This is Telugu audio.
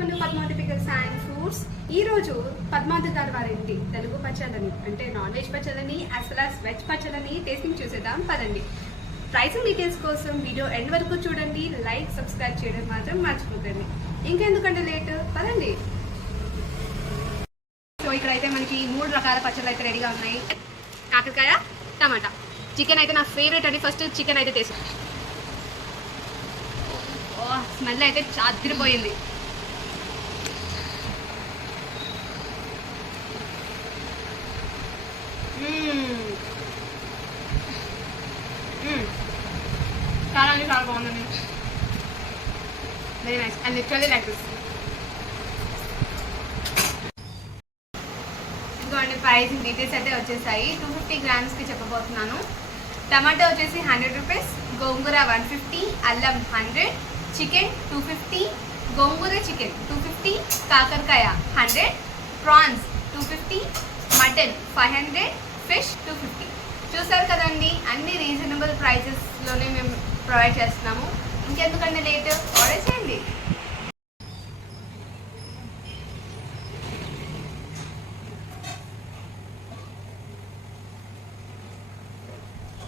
Padmavati pickles and fruits. ఈ రోజు పద్మావతి గారు వారింటి తెలుగు పచ్చళ్ళని అంటే నాన్ వెజ్ పచ్చళ్ళని యాజ్ వెల్ యాజ్ వెజ్ పచ్చళ్ళని టేస్టింగ్ చూసేద్దాం పదండి. ప్రైసింగ్ డీటెయిల్స్ కోసం వీడియో ఎండ్ వరకు చూడండి, లైక్ సబ్స్క్రైబ్ చేయడం మాత్రం మర్చిపోకండి. ఇంకెందుకంటే లేట్ పదండి. సో ఇక్కడైతే మనకి 3 రకాల పచ్చళ్ళు అయితే రెడీగా ఉన్నాయి. కాకరకాయ, టమాటా, చికెన్ అయితే నా ఫేవరెట్ అండి. ఫస్ట్ చికెన్ అయితే టేస్ట్. స్మెల్ అయితే చాదిరిపోయింది. చాలా అంటే చాలా బాగుందండి. Very nice and literally like this. ఇంకోండి ప్రైసింగ్ డీటెయిల్స్ అయితే వచ్చేసాయి. 250 గ్రామ్స్కి చెప్పబోతున్నాను. టమాటో వచ్చేసి 100 రూపీస్, గోంగూర 150, అల్లం 100, చికెన్ 250, గోంగూర చికెన్ 250, కాకరకాయ 100, ప్రాన్స్ 250, మటన్ 500, ఫిష్ 250. చూసారు కదండి, అన్ని రీజనబుల్ ప్రైజెస్లోనే మేము ప్రొవైడ్ చేస్తున్నాము. ఇంకెందుకంటే లేట్ ఆర్డర్ చేయండి.